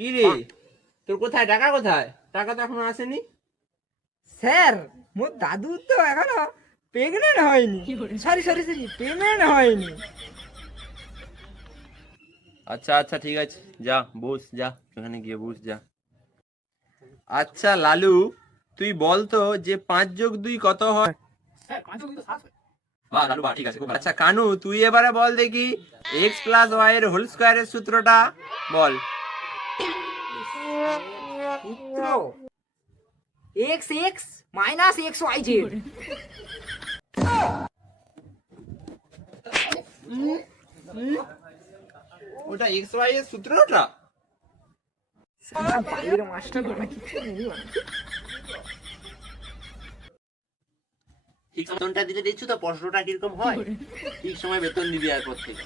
কি রে, তোর কোথায় টাকা, কোথায় টাকা? তো এখনো আসেনি। স্যার, মোর দাদু তো এখনো প্রেগনেন্ট হয়নি। সরি সরি সরি, পেমেন্ট হয়নি। আচ্ছা আচ্ছা ঠিক আছে, যা বস, যা ওখানে গিয়ে বস, যা। আচ্ছা লালু, তুই বল তো যে 5+2 কত হয়? বাহ লালু বাহ, ঠিক আছে, খুব ভালো। আচ্ছা কানু, তুই এবারে বল দেখি x+y এর হোল স্কয়ারের সূত্রটা বল। সূত্র x x minus x y z. ওটা xy এর সূত্রটা? বাইরের মাস্টার কিছু নেই। ঠিক বেতনটা দিতে দিচ্ছ তো, প্রশ্নটা কিরকম হয়? ঠিক সময় বেতন দিবি এরপর থেকে।